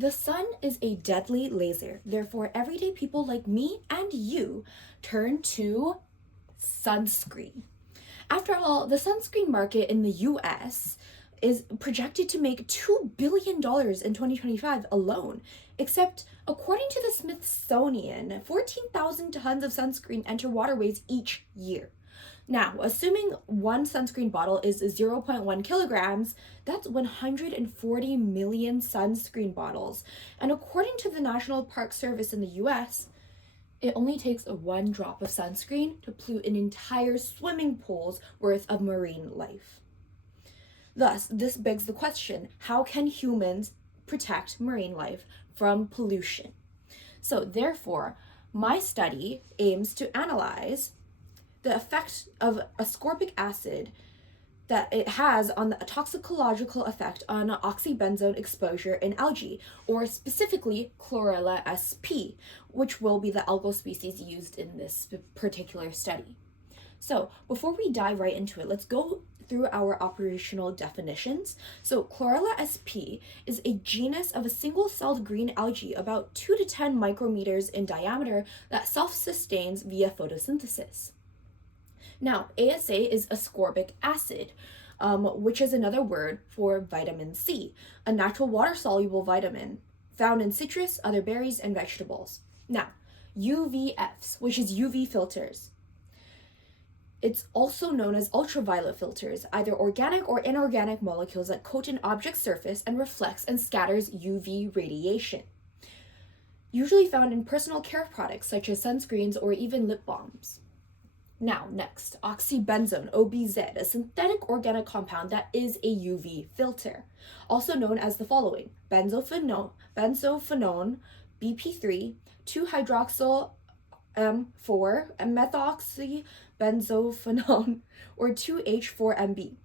The sun is a deadly laser. Therefore, everyday people like me and you turn to sunscreen. After all, the sunscreen market in the US is projected to make $2 billion in 2025 alone. Except, according to the Smithsonian, 14,000 tons of sunscreen enter waterways each year. Now, assuming one sunscreen bottle is 0.1 kilograms, that's 140 million sunscreen bottles. And according to the National Park Service in the US, it only takes one drop of sunscreen to pollute an entire swimming pool's worth of marine life. Thus, this begs the question, how can humans protect marine life from pollution? So, therefore, my study aims to analyze the effect of ascorbic acid that it has on the toxicological effect on oxybenzone exposure in algae, or specifically Chlorella sp, which will be the algal species used in this particular study. So before we dive right into it, let's go through our operational definitions. So Chlorella sp is a genus of a single-celled green algae about 2 to 10 micrometers in diameter that self-sustains via photosynthesis. Now, ASA is ascorbic acid, which is another word for vitamin C, a natural water-soluble vitamin found in citrus, other berries, and vegetables. Now, UVFs, which is UV filters. It's also known as ultraviolet filters, either organic or inorganic molecules that coat an object's surface and reflects and scatters UV radiation. Usually found in personal care products such as sunscreens or even lip balms. Now, next, oxybenzone, OBZ, a synthetic organic compound that is a UV filter, also known as the following: benzophenone, BP3, 2-hydroxyl M4, and methoxybenzophenone, or 2H4MB.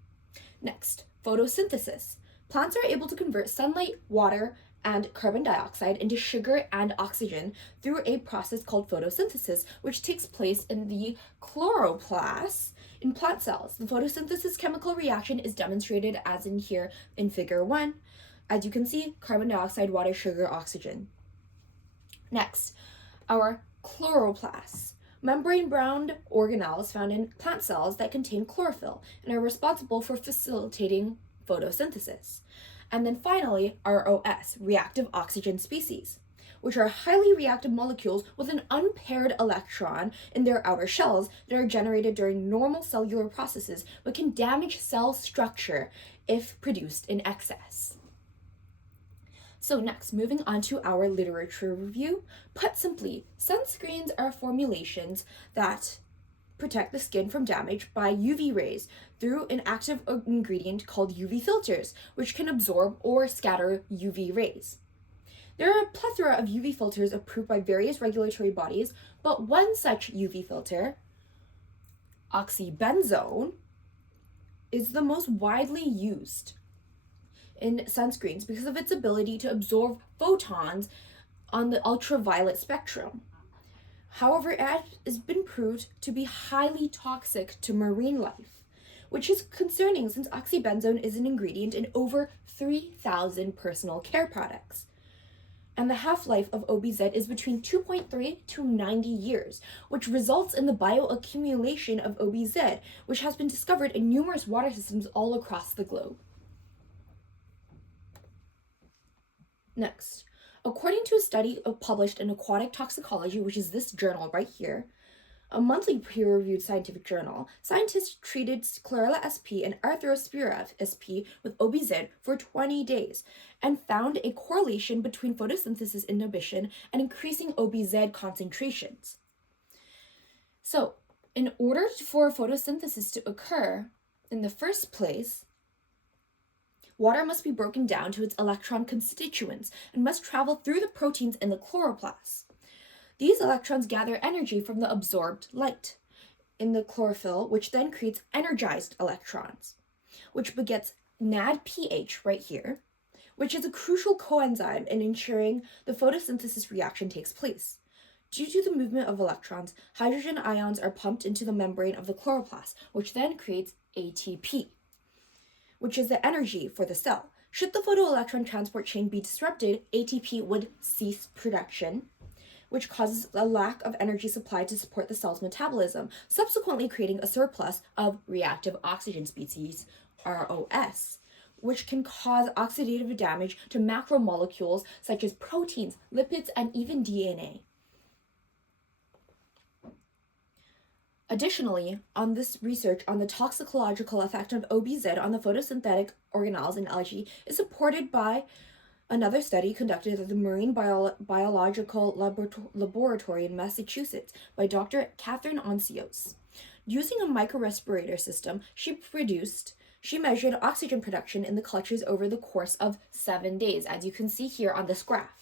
Next, photosynthesis. Plants are able to convert sunlight, water, and carbon dioxide into sugar and oxygen through a process called photosynthesis, which takes place in the chloroplast in plant cells. The photosynthesis chemical reaction is demonstrated as in here in figure 1. As you can see, carbon dioxide, water, sugar, oxygen. Next, our chloroplasts. Membrane-bound organelles found in plant cells that contain chlorophyll and are responsible for facilitating photosynthesis. And then finally, ROS, reactive oxygen species, which are highly reactive molecules with an unpaired electron in their outer shells that are generated during normal cellular processes but can damage cell structure if produced in excess. So next, moving on to our literature review. Put simply, sunscreens are formulations that protect the skin from damage by UV rays through an active ingredient called UV filters, which can absorb or scatter UV rays. There are a plethora of UV filters approved by various regulatory bodies, but one such UV filter, oxybenzone, is the most widely used in sunscreens because of its ability to absorb photons on the ultraviolet spectrum. However, it has been proved to be highly toxic to marine life, which is concerning since oxybenzone is an ingredient in over 3,000 personal care products. And the half-life of OBZ is between 2.3 to 90 years, which results in the bioaccumulation of OBZ, which has been discovered in numerous water systems all across the globe. Next, according to a study published in Aquatic Toxicology, which is this journal right here, a monthly peer-reviewed scientific journal, scientists treated Chlorella sp and Arthrospira sp with OBZ for 20 days and found a correlation between photosynthesis inhibition and increasing OBZ concentrations. So, in order for photosynthesis to occur in the first place, water must be broken down to its electron constituents and must travel through the proteins in the chloroplast. These electrons gather energy from the absorbed light in the chlorophyll, which then creates energized electrons, which begets NADPH right here, which is a crucial coenzyme in ensuring the photosynthesis reaction takes place. Due to the movement of electrons, hydrogen ions are pumped into the membrane of the chloroplast, which then creates ATP, which is the energy for the cell. Should the photoelectron transport chain be disrupted, ATP would cease production, which causes a lack of energy supply to support the cell's metabolism, subsequently creating a surplus of reactive oxygen species, ROS, which can cause oxidative damage to macromolecules such as proteins, lipids, and even DNA. Additionally, on this research on the toxicological effect of OBZ on the photosynthetic organelles in algae is supported by another study conducted at the Marine Biological Laboratory in Massachusetts by Dr. Catherine Oncios. Using a microrespirator system, she measured oxygen production in the cultures over the course of 7 days, as you can see here on this graph.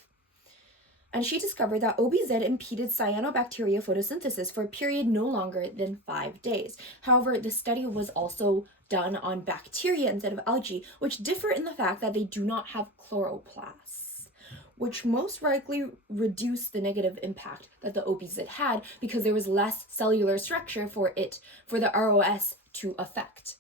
And she discovered that OBZ impeded cyanobacteria photosynthesis for a period no longer than 5 days. However, the study was also done on bacteria instead of algae, which differ in the fact that they do not have chloroplasts, which most likely reduce the negative impact that the OBZ had because there was less cellular structure for the ROS to affect.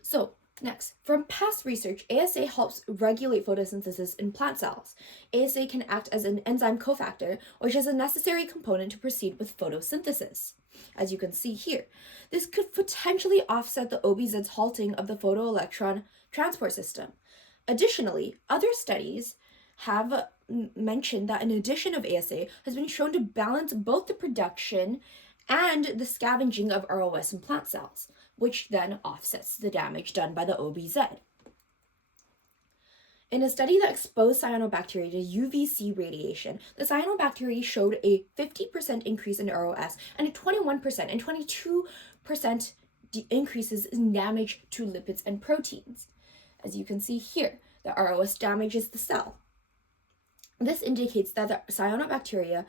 So, next, from past research, ASA helps regulate photosynthesis in plant cells. ASA can act as an enzyme cofactor, which is a necessary component to proceed with photosynthesis, as you can see here. This could potentially offset the OBZ's halting of the photoelectron transport system. Additionally, other studies have mentioned that an addition of ASA has been shown to balance both the production and the scavenging of ROS in plant cells, which then offsets the damage done by the OBZ. In a study that exposed cyanobacteria to UVC radiation, the cyanobacteria showed a 50% increase in ROS and a 21% and 22% increases in damage to lipids and proteins. As you can see here, the ROS damages the cell. This indicates that the cyanobacteria,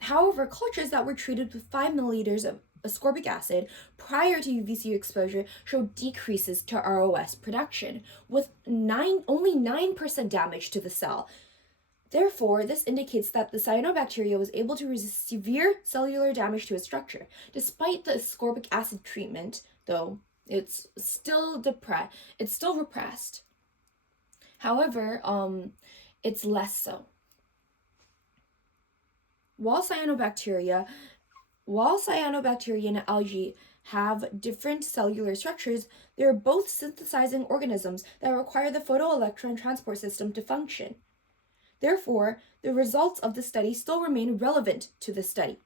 however, cultures that were treated with 5 milliliters of ascorbic acid prior to UVC exposure showed decreases to ROS production, with only 9% damage to the cell. Therefore, this indicates that the cyanobacteria was able to resist severe cellular damage to its structure. Despite the ascorbic acid treatment, though, it's still repressed. However, it's less so. While cyanobacteria and algae have different cellular structures, they are both synthesizing organisms that require the photoelectron transport system to function. Therefore, the results of the study still remain relevant to the study.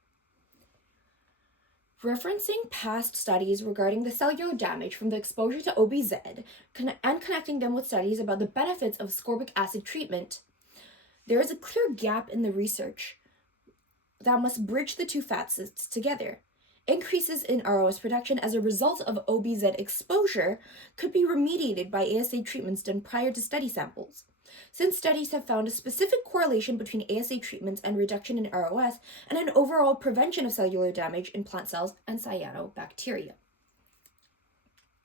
Referencing past studies regarding the cellular damage from the exposure to OBZ and connecting them with studies about the benefits of ascorbic acid treatment, there is a clear gap in the research that must bridge the two facets together. Increases in ROS production as a result of OBZ exposure could be remediated by ASA treatments done prior to study samples. Since studies have found a specific correlation between ASA treatments and reduction in ROS and an overall prevention of cellular damage in plant cells and cyanobacteria.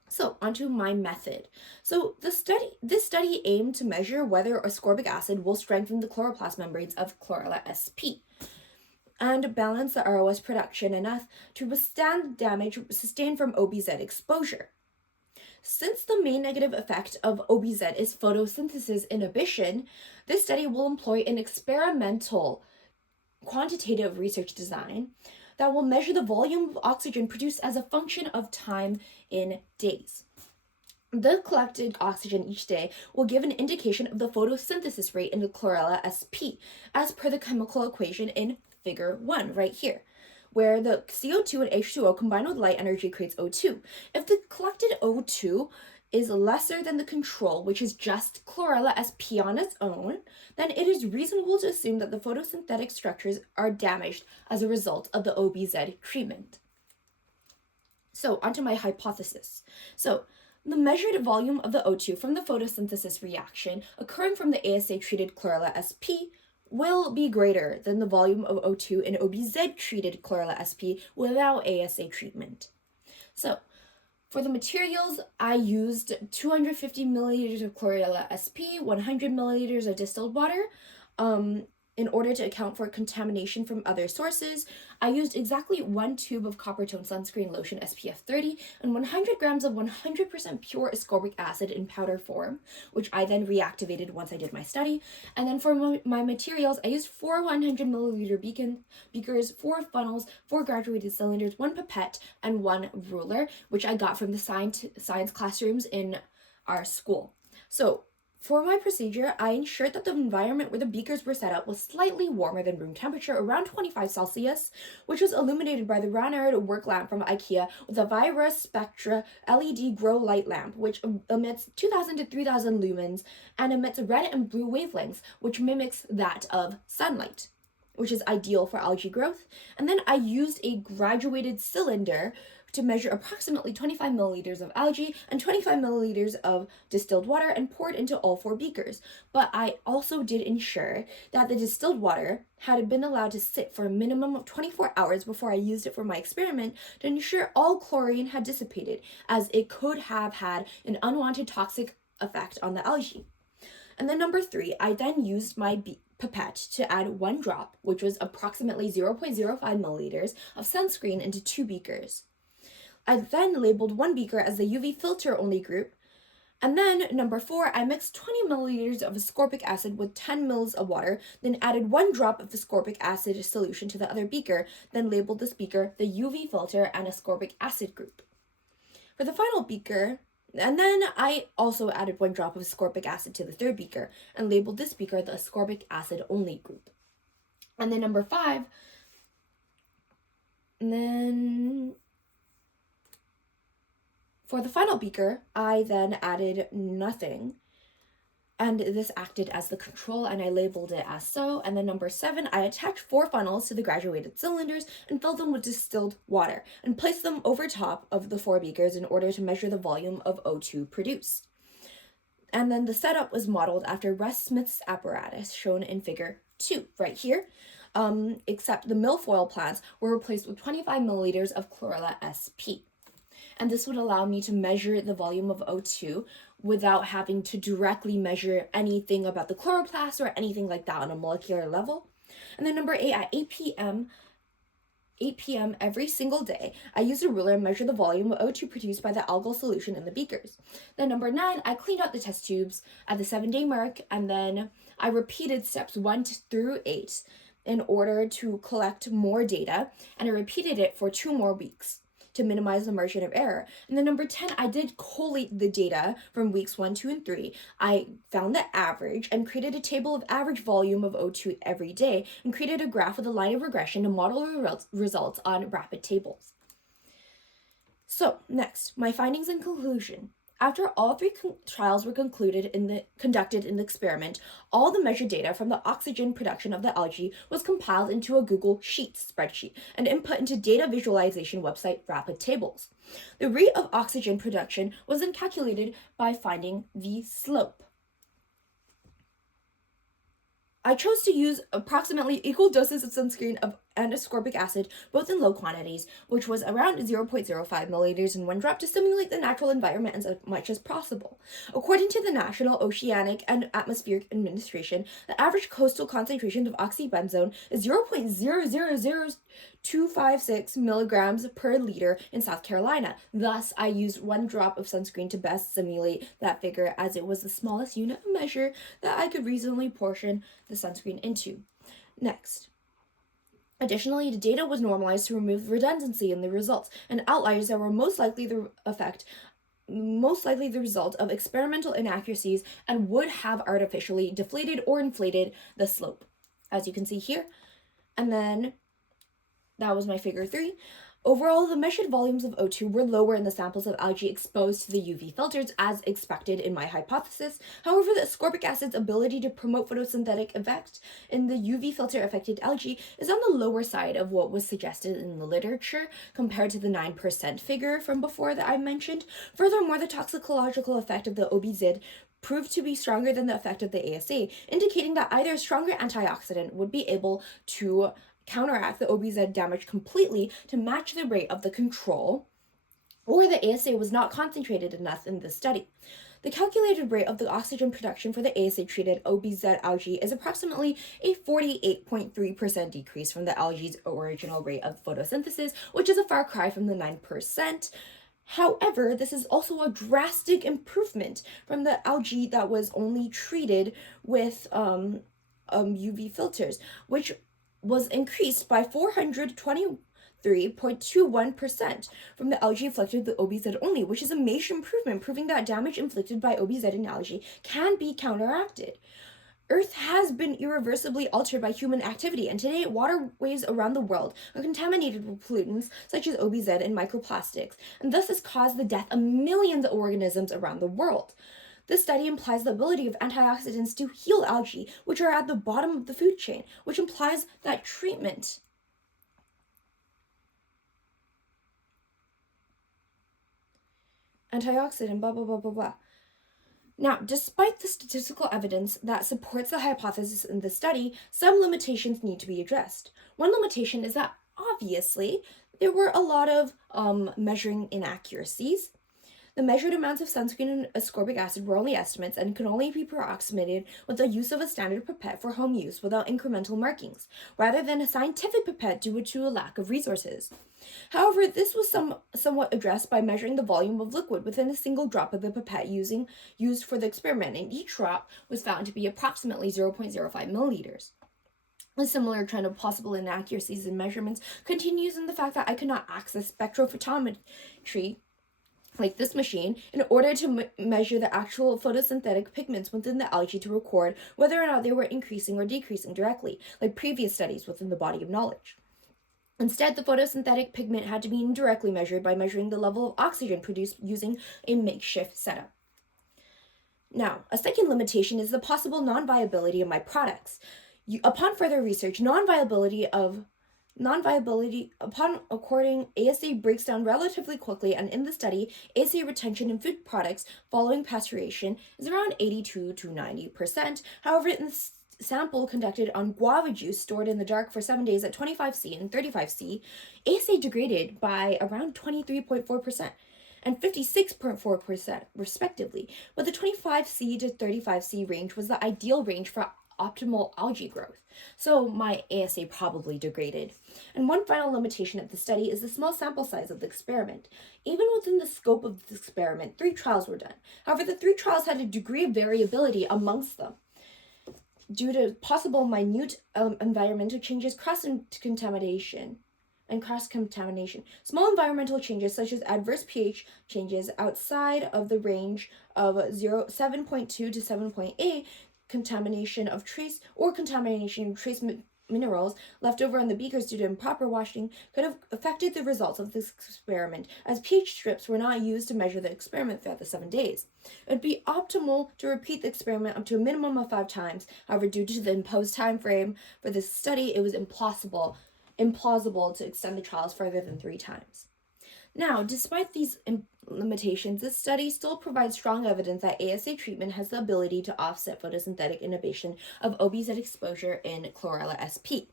So, onto my method. This study aimed to measure whether ascorbic acid will strengthen the chloroplast membranes of Chlorella sp and balance the ROS production enough to withstand damage sustained from OBZ exposure. Since the main negative effect of OBZ is photosynthesis inhibition, this study will employ an experimental quantitative research design that will measure the volume of oxygen produced as a function of time in days. The collected oxygen each day will give an indication of the photosynthesis rate in the Chlorella sp, as per the chemical equation in Figure 1 right here, where the CO2 and H2O combined with light energy creates O2. If the collected O2 is lesser than the control, which is just Chlorella sp on its own, then it is reasonable to assume that the photosynthetic structures are damaged as a result of the OBZ treatment. So, onto my hypothesis. So, the measured volume of the O2 from the photosynthesis reaction occurring from the ASA-treated Chlorella sp will be greater than the volume of O2 in OBZ-treated Chlorella sp without ASA treatment. So, for the materials, I used 250 milliliters of Chlorella sp, 100 milliliters of distilled water, In order to account for contamination from other sources, I used exactly 1 tube of Coppertone sunscreen lotion SPF 30 and 100 grams of 100% pure ascorbic acid in powder form, which I then reactivated once I did my study. And then for my materials, I used 4 100 milliliter beakers, 4 funnels, 4 graduated cylinders, 1 pipette, and 1 ruler, which I got from the science classrooms in our school. So for my procedure, I ensured that the environment where the beakers were set up was slightly warmer than room temperature, around 25 Celsius, which was illuminated by the Ranard work lamp from IKEA with a Vira Spectra LED grow light lamp, which emits 2,000 to 3,000 lumens and emits red and blue wavelengths, which mimics that of sunlight, which is ideal for algae growth. And then I used a graduated cylinder to measure approximately 25 milliliters of algae and 25 milliliters of distilled water and poured into all 4 beakers. But I also did ensure that the distilled water had been allowed to sit for a minimum of 24 hours before I used it for my experiment to ensure all chlorine had dissipated, as it could have had an unwanted toxic effect on the algae. And then number 3, I then used my pipette to add 1 drop, which was approximately 0.05 milliliters of sunscreen into 2 beakers. I then labeled 1 beaker as the UV filter only group. And then number 4, I mixed 20 milliliters of ascorbic acid with 10 mils of water, then added 1 drop of ascorbic acid solution to the other beaker, then labeled this beaker the UV filter and ascorbic acid group. For the final beaker, and then I also added 1 drop of ascorbic acid to the 3rd beaker and labeled this beaker the ascorbic acid only group. And then number 5, and then for the final beaker, I then added nothing, and this acted as the control, and I labeled it as so. And then number 7, I attached 4 funnels to the graduated cylinders and filled them with distilled water and placed them over top of the 4 beakers in order to measure the volume of O2 produced. And then the setup was modeled after Russ Smith's apparatus shown in figure 2 right here, except the milfoil plants were replaced with 25 milliliters of chlorella SP. And this would allow me to measure the volume of O2 without having to directly measure anything about the chloroplast or anything like that on a molecular level. And then number 8, at 8 p.m. every single day, I used a ruler and measured the volume of O2 produced by the algal solution in the beakers. Then number 9, I cleaned out the test tubes at the 7-day mark, and then I repeated steps 1 through 8 in order to collect more data, and I repeated it for 2 more weeks to minimize the margin of error. And then number 10, I did collate the data from weeks 1, 2, and 3. I found the average and created a table of average volume of O2 every day and created a graph with a line of regression to model the results on rapid tables. So next, my findings and conclusion. After all 3 trials were conducted in the experiment, all the measured data from the oxygen production of the algae was compiled into a Google Sheets spreadsheet and input into data visualization website Rapid Tables. The rate of oxygen production was then calculated by finding the slope. I chose to use approximately equal doses of sunscreen and ascorbic acid, both in low quantities, which was around 0.05 milliliters in 1 drop to stimulate the natural environment as much as possible. According to the National Oceanic and Atmospheric Administration, the average coastal concentration of oxybenzone is 0.000256 milligrams per liter in South Carolina. Thus, I used 1 drop of sunscreen to best simulate that figure, as it was the smallest unit of measure that I could reasonably portion the sunscreen into. Next. Additionally, the data was normalized to remove redundancy in the results and outliers that were most likely the result of experimental inaccuracies and would have artificially deflated or inflated the slope, as you can see here. And then that was my figure 3. Overall, the measured volumes of O2 were lower in the samples of algae exposed to the UV filters, as expected in my hypothesis. However, the ascorbic acid's ability to promote photosynthetic effect in the UV filter-affected algae is on the lower side of what was suggested in the literature, compared to the 9% figure from before that I mentioned. Furthermore, the toxicological effect of the OBZ proved to be stronger than the effect of the ASA, indicating that either a stronger antioxidant would be able to counteract the OBZ damage completely to match the rate of the control, or the ASA was not concentrated enough in this study. The calculated rate of the oxygen production for the ASA-treated OBZ algae is approximately a 48.3% decrease from the algae's original rate of photosynthesis, which is a far cry from the 9%. However, this is also a drastic improvement from the algae that was only treated with UV filters, which was increased by 423.21% from the algae inflicted with OBZ only, which is a major improvement, proving that damage inflicted by OBZ in algae can be counteracted. Earth has been irreversibly altered by human activity, and today waterways around the world are contaminated with pollutants such as OBZ and microplastics, and thus has caused the death of millions of organisms around the world. This study implies the ability of antioxidants to heal algae, which are at the bottom of the food chain, which implies that treatment antioxidant, blah, blah, blah, blah, blah. Now, despite the statistical evidence that supports the hypothesis in the study, some limitations need to be addressed. One limitation is that, obviously, there were a lot of measuring inaccuracies. The measured amounts of sunscreen and ascorbic acid were only estimates and could only be approximated with the use of a standard pipette for home use without incremental markings, rather than a scientific pipette due to a lack of resources. However, this was somewhat addressed by measuring the volume of liquid within a single drop of the pipette used for the experiment, and each drop was found to be approximately 0.05 milliliters. A similar trend of possible inaccuracies in measurements continues in the fact that I could not access spectrophotometry like this machine, in order to measure the actual photosynthetic pigments within the algae to record whether or not they were increasing or decreasing directly, like previous studies within the body of knowledge. Instead, the photosynthetic pigment had to be indirectly measured by measuring the level of oxygen produced using a makeshift setup. Now, a second limitation is the possible non-viability of my products. Upon further research, upon according ASA breaks down relatively quickly, and in the study, ASA retention in food products following pasteurization is around 82 to 90%. However, in the sample conducted on guava juice stored in the dark for 7 days at 25°C and 35°C, ASA degraded by around 23.4% and 56.4% respectively, but the 25°C to 35°C range was the ideal range for optimal algae growth, so my ASA probably degraded. And one final limitation of the study is the small sample size of the experiment. Even within the scope of the experiment, 3 trials were done. However, the 3 trials had a degree of variability amongst them due to possible minute environmental changes, cross-contamination. Small environmental changes such as adverse pH changes outside of the range of 7.2 to 7.8, contamination of trace minerals left over in the beakers due to improper washing could have affected the results of this experiment, as pH strips were not used to measure the experiment throughout the 7 days. It would be optimal to repeat the experiment up to a minimum of 5 times. However, due to the imposed time frame for this study, it was implausible to extend the trials further than 3 times. Now, despite these limitations, this study still provides strong evidence that ASA treatment has the ability to offset photosynthetic inhibition of OBZ exposure in Chlorella sp.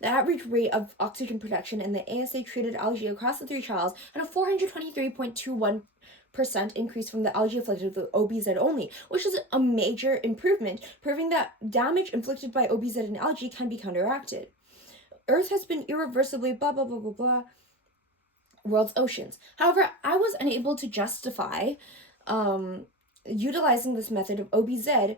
The average rate of oxygen production in the ASA-treated algae across the 3 trials had a 423.21% increase from the algae afflicted with OBZ only, which is a major improvement, proving that damage inflicted by OBZ in algae can be counteracted. Earth has been irreversibly blah blah blah blah blah world's oceans. However, I was unable to justify utilizing this method of OBZ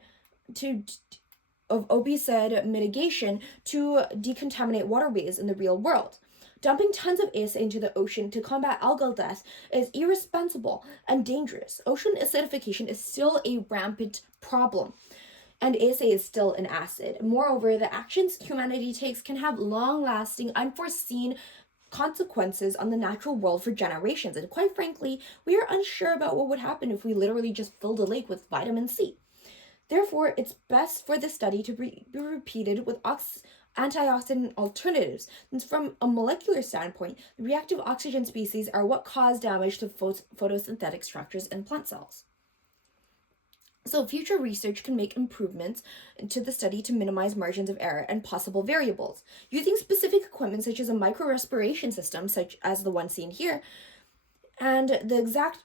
mitigation to decontaminate waterways in the real world. Dumping tons of ASA into the ocean to combat algal death is irresponsible and dangerous. Ocean acidification is still a rampant problem, and ASA is still an acid. Moreover, the actions humanity takes can have long-lasting, unforeseen consequences on the natural world for generations, and quite frankly, we are unsure about what would happen if we literally just filled a lake with vitamin C. Therefore, it's best for the study to be repeated with antioxidant alternatives, since from a molecular standpoint, the reactive oxygen species are what cause damage to photosynthetic structures in plant cells. So future research can make improvements to the study to minimize margins of error and possible variables. Using specific equipment such as a microrespiration system, such as the one seen here, And the exact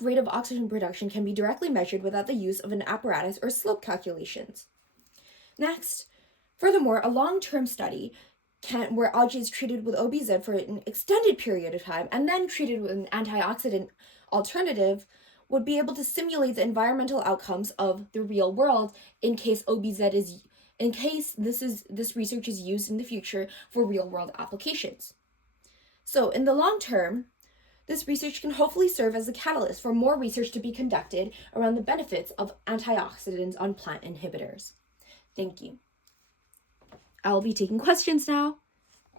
rate of oxygen production can be directly measured without the use of an apparatus or slope calculations. Next, furthermore, a long-term study where algae is treated with OBZ for an extended period of time and then treated with an antioxidant alternative would be able to simulate the environmental outcomes of the real world in case this research is used in the future for real-world applications. So in the long term, this research can hopefully serve as a catalyst for more research to be conducted around the benefits of antioxidants on plant inhibitors. Thank you. I'll be taking questions now.